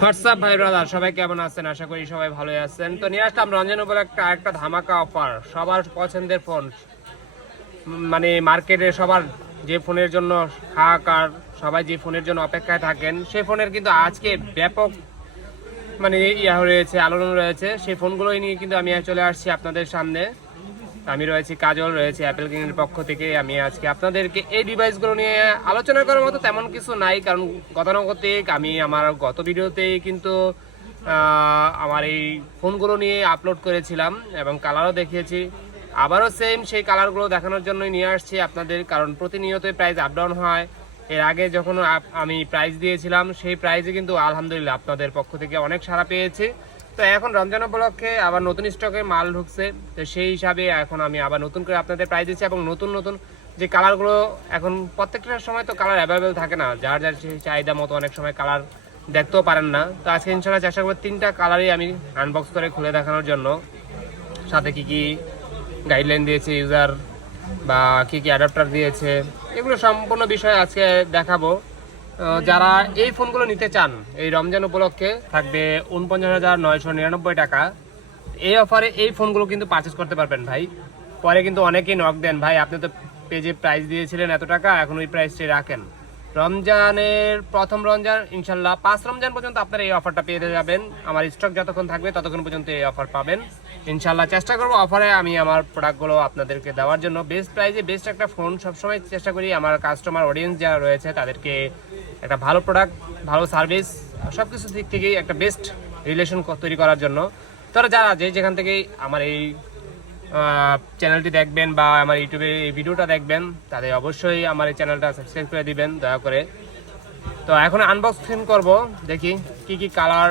WhatsApp ভাই brother সবাই কেমন আছেন? আশা করি সবাই ভালোই আছেন। তো নিয়ে আসলাম রঞ্জন উপর একটা একটা ধামাকা অফার সবার পছন্দের ফোন মানে মার্কেটে সবার যে ফোনের জন্য হাহাকার সবাই যে ফোনের জন্য অপেক্ষায় থাকেন, সেই ফোনের কিন্তু আজকে ব্যাপক মানে ইয়া রয়েছে, আলোড়ন রয়েছে। সেই ফোনগুলোই নিয়ে কিন্তু আমি চলে আসছি আপনাদের সামনে। আমি রয়েছি কাজল, রয়েছে অ্যাপেল কিংয়ের পক্ষ থেকে। আমি আজকে আপনাদেরকে এই ডিভাইসগুলো নিয়ে আলোচনা করার মতো তেমন কিছু নাই, কারণ গতানুগতিক আমি আমার গত ভিডিওতেই কিন্তু আমার এই ফোনগুলো নিয়ে আপলোড করেছিলাম এবং কালারও দেখিয়েছি। আবারও সেম সেই কালারগুলো দেখানোর জন্যই নিয়ে আসছি আপনাদের, কারণ প্রতিনিয়তই প্রাইস আপ ডাউন হয়। এর আগে যখন আমি প্রাইস দিয়েছিলাম, সেই প্রাইসে কিন্তু আলহামদুলিল্লাহ আপনাদের পক্ষ থেকে অনেক সাড়া পেয়েছি। তো এখন রমজান উপলক্ষে আবার নতুন স্টকে মাল ঢুকছে। তো সেই হিসাবে এখন আমি আবার নতুন করে আপনাদের প্রাইস দিচ্ছি এবং নতুন নতুন যে কালারগুলো এখন প্রত্যেকটার সময় তো কালার অ্যাভেলেবেল থাকে না। যার যার চাহিদা মতো অনেক সময় কালার দেখতেও পারেন না। তো আজকে ইনশাল্লাহ চেষ্টা করব তিনটা কালারই আমি আনবক্স করে খুলে দেখানোর জন্য। সাথে কি কি গাইডলাইন দিয়েছে ইউজার বা কি কি অ্যাডাপ্টার দিয়েছে, এগুলো সম্পূর্ণ বিষয় আজকে দেখাবো। যারা এই ফোনগুলো নিতে চান, এই রমজান উপলক্ষে থাকবে উনপঞ্চাশ হাজার নয়শো নিরানব্বই টাকা। এই অফারে এই ফোনগুলো কিন্তু পারচেস করতে পারবেন ভাই। পরে কিন্তু অনেকেই নক দেন, ভাই, আপনি তো পেজে প্রাইস দিয়েছিলেন এত টাকা, এখন ওই প্রাইসটি রাখেন। রমজানের প্রথম রমজান ইনশাল্লাহ পাঁচ রমজান পর্যন্ত আপনারা এই অফারটা পেয়ে যাবেন। আমার স্টক যতক্ষণ থাকবে, ততক্ষণ পর্যন্ত এই অফার পাবেন। ইনশাল্লাহ চেষ্টা করব অফারে আমি আমার প্রোডাক্টগুলো আপনাদেরকে দেওয়ার জন্য। বেস্ট প্রাইসে বেস্ট একটা ফোন সবসময় চেষ্টা করি। আমার কাস্টমার অডিয়েন্স যারা রয়েছে, তাদেরকে একটা ভালো প্রোডাক্ট ভালো সার্ভিস সব কিছু দিক থেকেই একটা বেস্ট রিলেশন তৈরি করার জন্য। তারা যারা যে যেখান থেকেই আমার এই চ্যানেলটি দেখবেন বা আমার ইউটিউবে এই ভিডিওটা দেখবেন তাদের অবশ্যই আমার এই চ্যানেলটা সাবস্ক্রাইব করে দিবেন, দয়া করে। তো এখন আনবক্সিং করব, দেখি কি কি কালার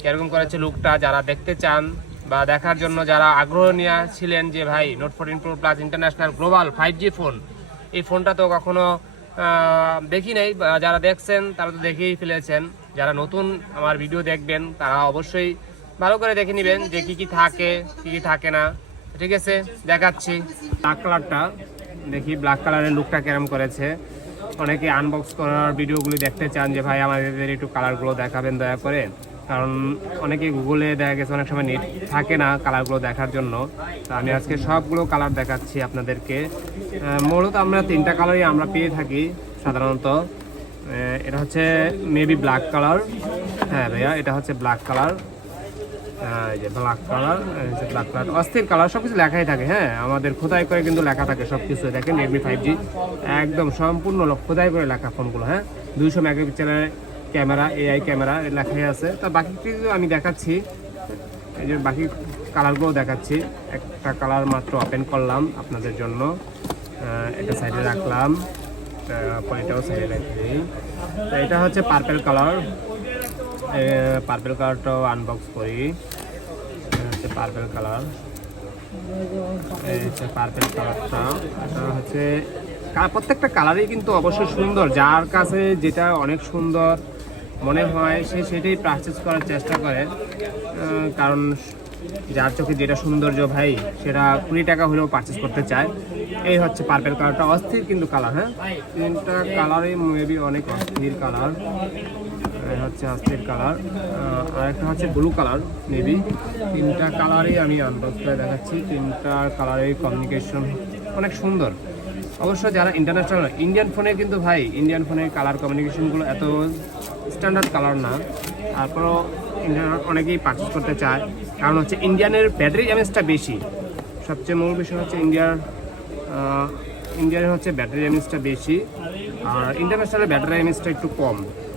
কীরকম করেছে লুকটা যারা দেখতে চান বা দেখার জন্য যারা আগ্রহ নিয়ে ছিলেন যে ভাই note fourteen pro plus international global five G phone এই ফোনটা তো কখনো দেখি নাই যারা দেখছেন, তারা তো দেখেই ফেলেছেন। যারা নতুন আমার ভিডিও দেখবেন, তারা অবশ্যই ভালো করে দেখে নেবেন যে কি কি থাকে, কি কি থাকে না। ঠিক আছে, দেখাচ্ছি। ব্ল্যাক কালারটা দেখি ব্ল্যাক কালারের লুকটা কেরম করেছে। অনেকে আনবক্স করার ভিডিওগুলি দেখতে চান যে, ভাই, আমাদের একটু কালারগুলো দেখাবেন দয়া করে। কারণ অনেকে গুগলে দেখা গেছে, অনেক সময় নেট থাকে না কালারগুলো দেখার জন্য। তো আমি আজকে সবগুলো কালার দেখাচ্ছি আপনাদেরকে। মূলত আমরা তিনটা কালারই আমরা পেয়ে থাকি, সাধারণত। এটা হচ্ছে মেবি ব্ল্যাক কালার হ্যাঁ ভাইয়া, এটা হচ্ছে ব্ল্যাক কালার যে ব্ল্যাক কালার ব্ল্যাক কালার অস্থির কালার সব কিছু লেখাই থাকে হ্যাঁ আমাদের খোদাই করে কিন্তু লেখা থাকে সব কিছু দেখেন রেডমি ফাইভ জি একদম সম্পূর্ণ খোদাই করে লেখা ফোনগুলো হ্যাঁ দুইশো মেগাপিক্সেলের ক্যামেরা এআই ক্যামেরা লেখাই আছে। তা বাকি আমি দেখাচ্ছি, এই যে বাকি কালারগুলো দেখাচ্ছি, একটা কালার মাত্র ওপেন করলাম আপনাদের জন্য এটা সাইডে রাখলাম এটাও সাইডে রেখে এটা হচ্ছে পার্পেল কালার পার্পেল কালারটাও আনবক্স করি। হচ্ছে পার্পেল কালার এই হচ্ছে পার্পেল কালারটা এটা হচ্ছে প্রত্যেকটা কালারই কিন্তু অবশ্যই সুন্দর। যার কাছে যেটা অনেক সুন্দর মনে হয়, সে সেটাই পারচেস করার চেষ্টা করে। কারণ যার চোখে যেটা সৌন্দর্য ভাই, সেটা কুড়ি টাকা হলেও পারচেস করতে চায়। এই হচ্ছে পার্পেল কালারটা অস্থির কিন্তু কালার হ্যাঁ? তিনটা কালারই মেবি অনেক অস্থির কালার এই হচ্ছে অস্থির কালার আর একটা হচ্ছে ব্লু কালার মেবি তিনটা কালারই আমি আনবক্স করে দেখাচ্ছি। তিনটা কালারের কমিউনিকেশন অনেক সুন্দর। অবশ্য যারা ইন্টারন্যাশনাল ইন্ডিয়ান ফোনে কিন্তু ভাই ইন্ডিয়ান ফোনের কালার কমিউনিকেশনগুলো এত স্ট্যান্ডার্ড কালার না। তারপরও ইন্ডিয়ান অনেকেই পারচেস করতে চায়। কারণ হচ্ছে ইন্ডিয়ানের ব্যাটারি এমএসটা বেশি। সবচেয়ে মূল বিষয় হচ্ছে ইন্ডিয়ার আহ, ইন্ডিয়ানের হচ্ছে ব্যাটারি এমএসটা বেশি। আর ইন্টারন্যাশনালের ব্যাটারি এমএসটা একটু কম। এটা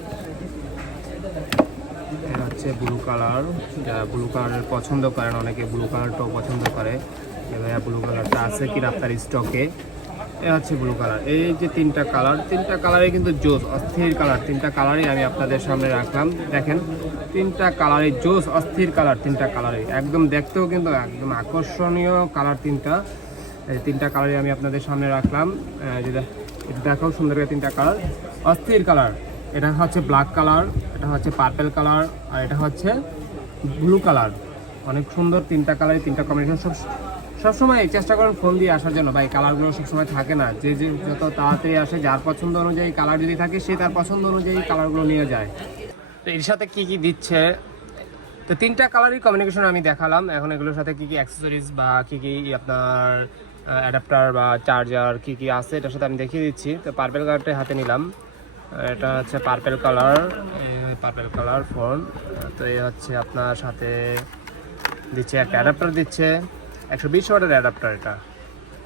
হচ্ছে ব্লু কালার যারা ব্লু কালারের পছন্দ করেন, অনেকে ব্লু কালারটাও পছন্দ করে। এবার ব্লু কালারটা আছে কি আপনার স্টকে এ হচ্ছে ব্লু কালার এই যে তিনটা কালার তিনটা কালারে কিন্তু জোস, অস্থির কালার তিনটা কালারই আমি আপনাদের সামনে রাখলাম। দেখেন, তিনটা কালারে জোস, অস্থির কালার তিনটা কালারই একদম দেখতেও কিন্তু একদম আকর্ষণীয় কালার তিনটা। এই তিনটা কালারই আমি আপনাদের সামনে রাখলাম। যেটা দেখাও সুন্দর তিনটা কালার অস্থির কালার এটা হচ্ছে ব্ল্যাক কালার এটা হচ্ছে পার্পেল কালার আর এটা হচ্ছে ব্লু কালার অনেক সুন্দর তিনটা কালারই তিনটা কম্বিনেশন সব, সবসময় চেষ্টা করেন ফোন দিয়ে আসার জন্য। ভাই কালারগুলো সবসময় থাকে না। যে যে, যত তাড়াতাড়ি আসে, যার পছন্দ অনুযায়ী কালার যদি থাকে, সে তার পছন্দ অনুযায়ী কালারগুলো নিয়ে যায়। তো এর সাথে কি কি দিচ্ছে? তো তিনটা কালারই কমিউনিকেশন আমি দেখালাম। এখন এগুলোর সাথে কি কি অ্যাক্সেসরিজ বা কি কি আপনার অ্যাডাপ্টার বা চার্জার কি কি আছে, এটার সাথে আমি দেখিয়ে দিচ্ছি। তো পার্পেল কালারটা হাতে নিলাম। এটা হচ্ছে purple colour purple colour phone. তো এই হচ্ছে আপনার সাথে দিচ্ছে একটা অ্যাডাপ্টার দিচ্ছে। একশো বিশ ওয়াটের অ্যাডাপ্টার এটা।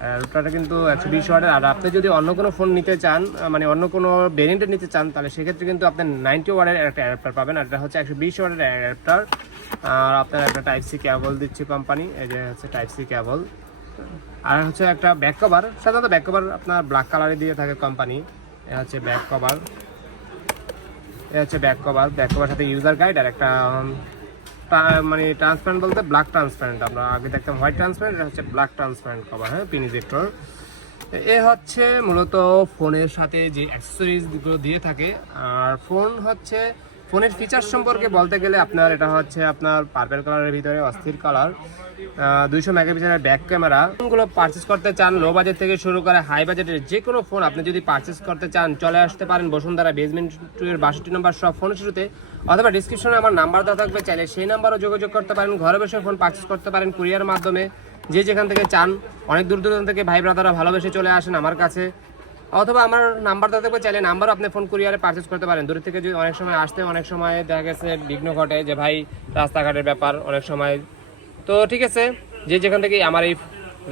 অ্যাডাপ্টারটা কিন্তু একশো বিশ ওয়াটের। আর আপনি যদি অন্য কোনো ফোন নিতে চান মানে অন্য কোনো ভেরিয়েন্টের নিতে চান, তাহলে সেক্ষেত্রে কিন্তু আপনি নাইনটি ওয়াটের একটা অ্যাডাপ্টার পাবেন। আর এটা হচ্ছে একশো বিশ ওয়াটের অ্যাডাপ্টার আর আপনার একটা টাইপ সি ক্যাবল দিচ্ছে কোম্পানি এই যে হচ্ছে টাইপ সি ক্যাবল আর হচ্ছে একটা ব্যাক কভার সাধারণত ব্যাক কভার আপনার ব্ল্যাক কালারে দিয়ে থাকে কোম্পানি এ হচ্ছে ব্যাক কভার এ হচ্ছে ব্যাক কভার ব্যাক কভার সাথে ইউজার গাইড আর একটা মানে ট্রান্সপারেন্ট বলতে ব্ল্যাক ট্রান্সপারেন্ট আমরা আগে দেখতাম হোয়াইট ট্রান্সপারেন্ট এটা হচ্ছে ব্ল্যাক ট্রান্সপারেন্ট কভার হ্যাঁ পিনিজেক্টর এ হচ্ছে মূলত ফোনের সাথে যে অ্যাক্সেসরিজগুলো দিয়ে থাকে, আর ফোন হচ্ছে ফোনের ফিচার সম্পর্কে বলতে গেলে আপনার এটা হচ্ছে আপনার পার্পেল কালারের ভিতরে অস্থির কালার দুইশো মেগাপিক্সেলের ব্যাক ক্যামেরা ফোনগুলো পারচেস করতে চান লো বাজেট থেকে শুরু করে হাই বাজেটের যে কোনো ফোন আপনি যদি পারচেস করতে চান, চলে আসতে পারেন বসুন্ধরা বেসমেন্ট টু এর বাষট্টি নম্বর সব ফোন শুরুতে। অথবা ডিসক্রিপশনে আমার নাম্বার দেওয়া থাকবে, চাইলে সেই নাম্বারও যোগাযোগ করতে পারেন, ঘরে বসে ফোন পারচেস করতে পারেন কুরিয়ার মাধ্যমে। যে যেখান থেকে চান, অনেক দূর দূরান্ত থেকে ভাই ব্রাদাররা ভালোবেসে চলে আসেন আমার কাছে। অথবা আমার নাম্বার দেওয়া থাকবে, চাইলে নাম্বারও আপনি ফোন কুরিয়ারে পারচেস করতে পারেন। দূর থেকে যদি অনেক সময় আসতে, অনেক সময় দেখা গেছে বিঘ্ন ঘটে যে, ভাই, রাস্তাঘাটের ব্যাপার, অনেক সময়। তো ঠিক আছে, যে যেখান থেকে আমার এই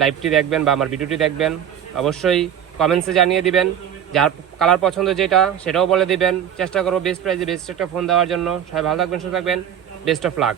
লাইভটি দেখবেন বা আমার ভিডিওটি দেখবেন, অবশ্যই কমেন্টসে জানিয়ে দিবেন। যার কালার পছন্দ যেটা, সেটাও বলে দিবেন। চেষ্টা করব বেস্ট প্রাইসে বেস্ট একটা ফোন দেওয়ার জন্য। সবাই ভালো থাকবেন, সুস্থ থাকবেন। Best of luck